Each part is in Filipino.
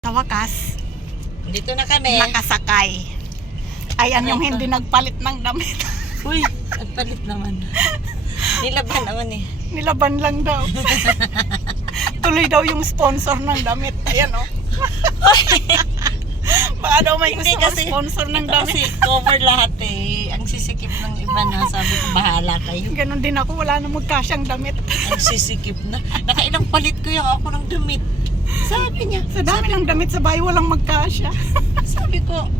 Sa wakas, Dito na kami. nakasakay. Ayan yung hindi nagpalit ng damit. Uy, nagpalit naman. Nilaban naman eh. Nilaban lang daw. Tuloy daw yung sponsor ng damit. Ayan o. Baka daw may gusto sponsor ng ito damit. kasi cover lahat eh. Ang sisikip ng iba na. Sabi ko, bahala kayo. Ganon din ako, wala na magkasyang damit. Ang sisikip na. Nakailang palit ko yung ako ng damit. Sabi niya. Sa dami ng damit sa bahay, walang magkasya. Sabi ko,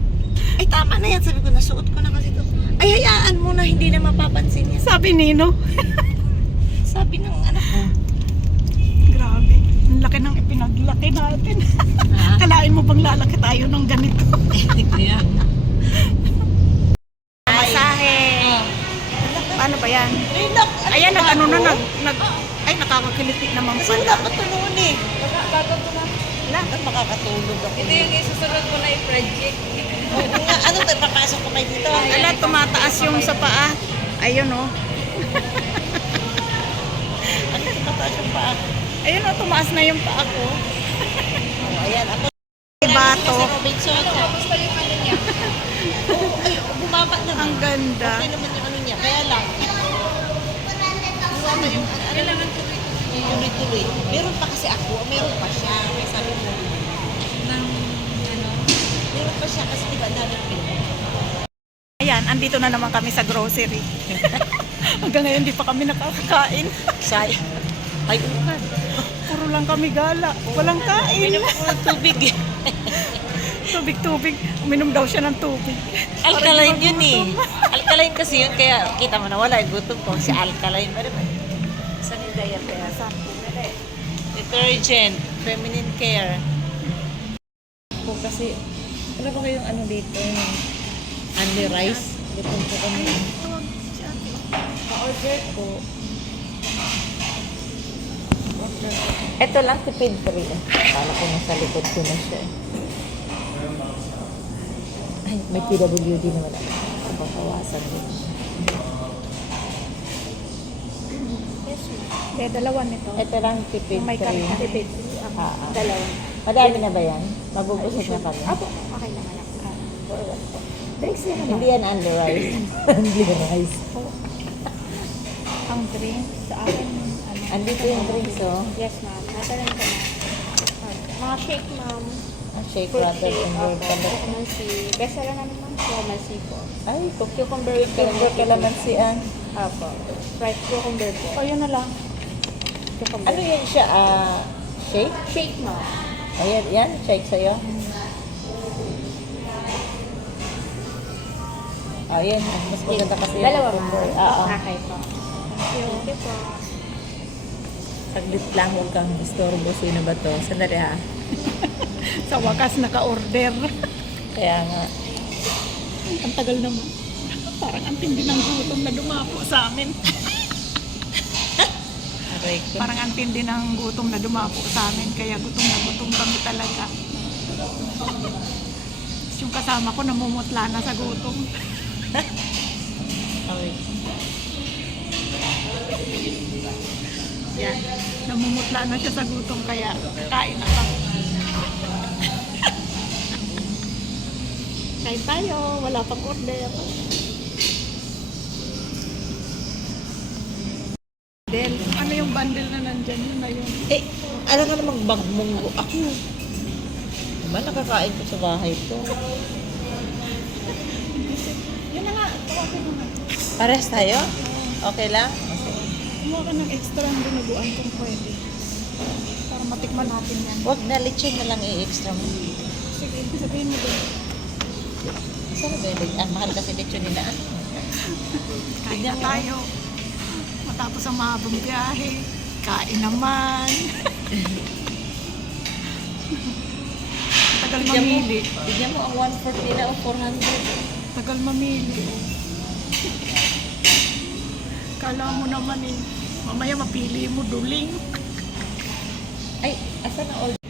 ay tama na yan. Sabi ko, nasuot ko na kasi ito. Ay, hayaan mo na, hindi na mapapansin yan. Sabi Nino. Sabi ng anak ko. Grabe. Ang laki ng ipinaglaki natin. Kalain mo bang lalaki tayo ng ganito? Kaya. Masahe. Paano ba yan? Ayan, nag-ano na, ay, nakakakiliti naman Kasi pala. dapat tulungan eh. Wala. Makakatulog ako. Ito yung isusunod ko na i-project. Oo nga, ano tayo, papasok ko kayo dito. Wala, tumataas yung sa paa. Ayun o. Ano tayo, papasok yung paa? Ayun o, tumaas na yung paa ko. Oh, ayan, ako. Bato. Sa Robinson. Tapos pa yung ano niya. Ay, bumaba na. Ang ganda. Okay naman yung ano niya, kaya lang. Bumaba yung ano. Kailangan tuloy Tuloy-tuloy. Meron pa kasi ako, meron pa siya. May sabi mo. ng ano. Meron pa siya kasi diba daming pila. Ayan, andito na naman kami sa grocery. Hanggang ngayon, di pa kami nakakakain. Sayang. Ay, ulan. Puro lang kami gala. Walang kain. Minom ako ng tubig eh. Tubig-tubig. Uminom daw siya ng tubig. Alkaline yun eh. Alkaline kasi yun, kaya kita mo na wala yung gutom ko. Si alkaline ba naman? Saan yung diet kaya? Detergent, feminine care. Po kasi, wala ba kayong ano dito? Only rice? Gutom po kami. Pa-order ko. Ito lang tipid free. Kala ko nasa likod ko na siya. Ay, may PWD naman ako. Kapawasan din. Kaya dalawa nito. Ito lang tipid May free. tipid. Dalawa. Madami na ba yan? Mabubusog na kami. Apo, okay naman ako. Drinks yan naman. Hindi yan under rice. Hindi yan rice. Ang drink sa akin, ano? Andito yung drinks, oh. Yes, ma'am. Natalan ko na. Mga shake, ma'am. Shake Fruit rather shake. than your Calamansi. Best seller namin, ma'am. Calamansi po. Ay, Cucumber with cucumber calamansi ang. Apo. Fried cucumber po. O, yun na lang. Cucumber. Ano yan siya? Shake? Shake, ma'am. Ayan, yan. Shake sa'yo. Ayan, mas maganda kasi yung Dalawa, cucumber. ma'am. Oo. Okay po. Thank you po. Saglit lang, huwag kang istorbo. Sino ba to? Sandali ha. Sa wakas, naka-order. Kaya nga. Ang tagal naman. Parang ang tindi ng gutom na dumapo sa amin. Aray ko. Parang ang tindi ng gutom na dumapo sa amin. Kaya gutom na gutom kami talaga. Yung kasama ko namumutla na sa gutom. Aray ko. Yan. Namumutla na siya sa gutom kaya kain na kami. Kain tayo. Wala pang order. Bundle. Ano yung bundle na nandyan? Yun na yun. Eh, alam ka namang bagmong ako. Diba nakakain ko sa bahay ko? Yun na nga. Tawagin mo na. Pares tayo? Okay lang? Kumuha ka ng extra ang dinuguan kung pwede. Para matikman natin yan. Huwag na, lechon na lang i-extra mo. Sige, sabihin mo din. Saan ba yung mahal kasi lechon nila. Kain na tayo. Matapos ang mahabang biyahe. Kain naman. Tagal mamili. Bigyan mo ang 1/4 nila o 400. Tagal mamili. Kala mo naman eh. Mamaya mapili mo duling. Ay, asan ang order?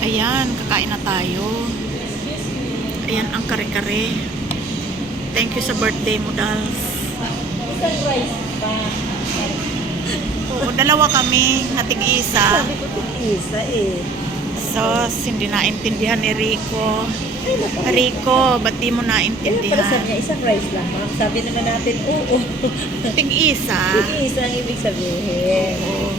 Ayan, kakain na tayo. Ayan ang kare-kare. Thank you sa birthday mo, Dals. Sunrise pa. Oo, dalawa kami, natig-isa. Sabi ko tig-isa eh. Sos, hindi naintindihan ni Rico. Rico, ba't di mo Para naintindihan? sa niya, isang rice lang. Ma'am. Sabi naman natin, oo. Tig-isa. Isa ang ibig sabihin. Oo.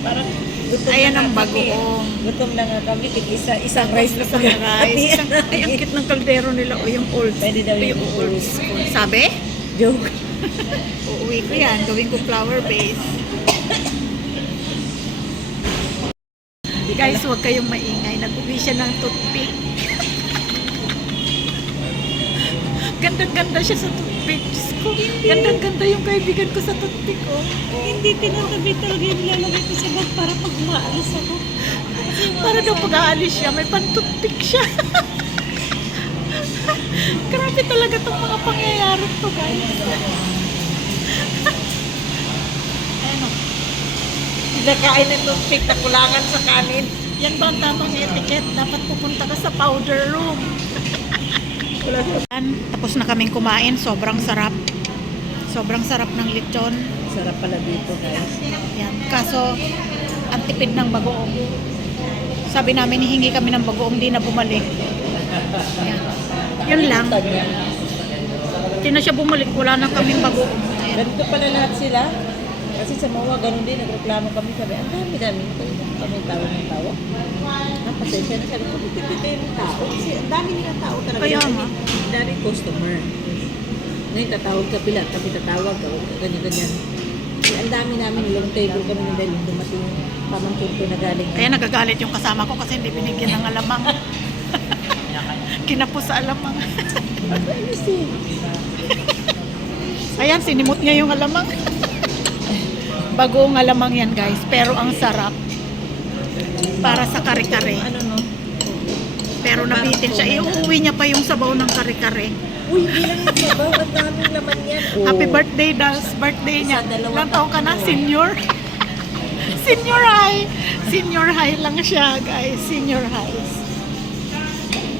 Parang gutom Ayan na ang nga kami. bagoong. Gutom na nga kami. Isang rice lang Isang rice. Ay, ang cute ng kaldero nila. O, yung old. Pwede daw yung old old. school. Sabi? Joke. Uuwi ko yan. Gawin ko flower base. Guys, huwag kayong maingay. Nag-uwi siya ng toothpick. Gandang-ganda siya sa toothpick. Diyos ko, gandang-ganda yung kaibigan ko sa toothpick. Oh. Hindi tinatabi talaga yung nilalagay ko sa bag para pag umaalis ako. Para daw pag-aalis siya, may pan-toothpick siya. Grabe talaga itong mga pangyayari to, guys. Ayan o. Nakain ng toothpick na kulangan sa kanin. Yan ba ang tamang etiquette? Dapat pupunta ka sa powder room. Tapos na kaming kumain. Sobrang sarap. Sobrang sarap ng lechon. Sarap pala dito, guys. Yan. Kaso, ang tipid ng bagoong. Sabi namin, hihingi kami ng bagoong, di na bumalik. Yan. Yun lang. Di na siya bumalik. Wala na kaming bagoong. Ayan. Ganito pala lahat sila. Kasi sa MOA, ganun din, nagreklamo kami. Sabi, ang dami-dami. Kami tawag ng tawag. Pasensya na sabi ko, tipid kayo ng tao. Kasi ang dami nilang tao talaga. Kaya Ang nga. daming customer. Ngayon, tatawag ka pila. Kami tatawag. Ganyan-ganyan. Ang dami namin, long table kami na dahil dumating pamangkin ko na galing. Kaya nagagalit yung kasama ko kasi hindi binigyan ng alamang. Kinapos sa alamang. Ayan, sinimot niya yung alamang. Bagoong alamang yan, guys. Pero ang sarap. Para sa kare-kare. Ano no? Pero nabitin siya. Iuwi niya pa yung sabaw ng kare-kare. Uy, bilang yung sabaw. Ang daming laman yan. Happy birthday, Dals. Birthday niya. Isa, dalawa, Ilang taon ka na? tatlo. Senior? Senior high. Senior high lang siya, guys. Senior high.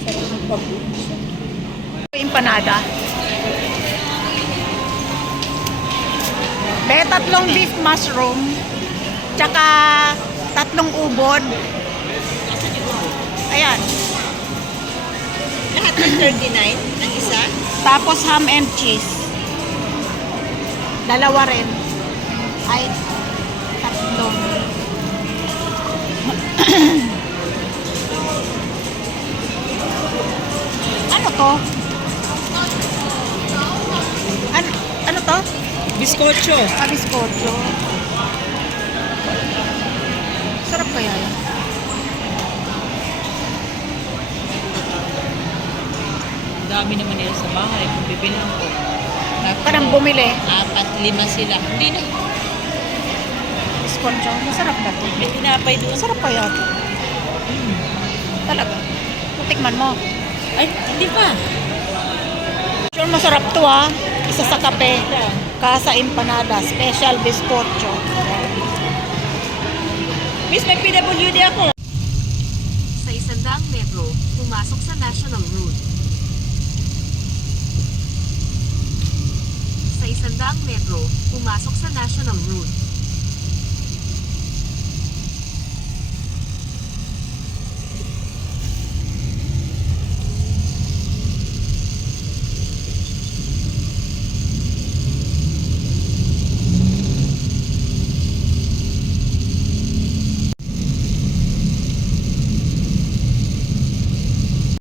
Sarap ng pabuti. Empanada. May 3 beef mushroom. Tsaka 3 ubod. Ayan. Lahat ng 39 ang isa. Tapos ham and cheese. 2 rin. Ay, 3. Ano to? Ano to? Biskotso. Biskotso. Sarap kaya yan? Dami naman nila sa bahay. Kung bibilang ko. Parang bumili. 4-5 sila. Hindi na. Biskotso. Masarap ba to? May tinapay doon. Masarap kaya to? Talaga. Tikman mo. Ay, hindi pa. Sure masarap to ha. Isa sa kape. Casa Empanada. Special biskotso. Miss, may PWD ako. Sa 100 metro, pumasok sa National Road. Sa 100 metro, pumasok sa National Road.